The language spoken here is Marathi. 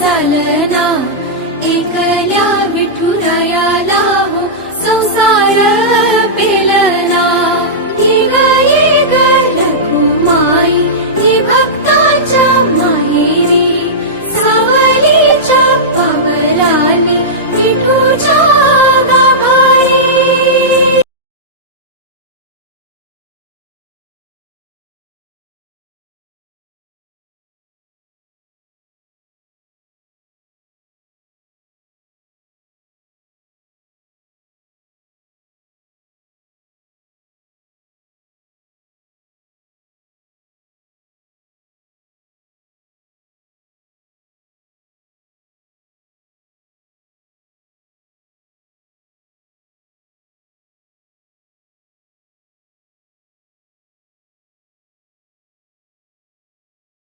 चालना, एकल्या विठुरायाला हो संसार पेलना। ये ग रखुमाई ही भक्ताच्या माहेरी, सावलीच्या पावलाने विठूच्या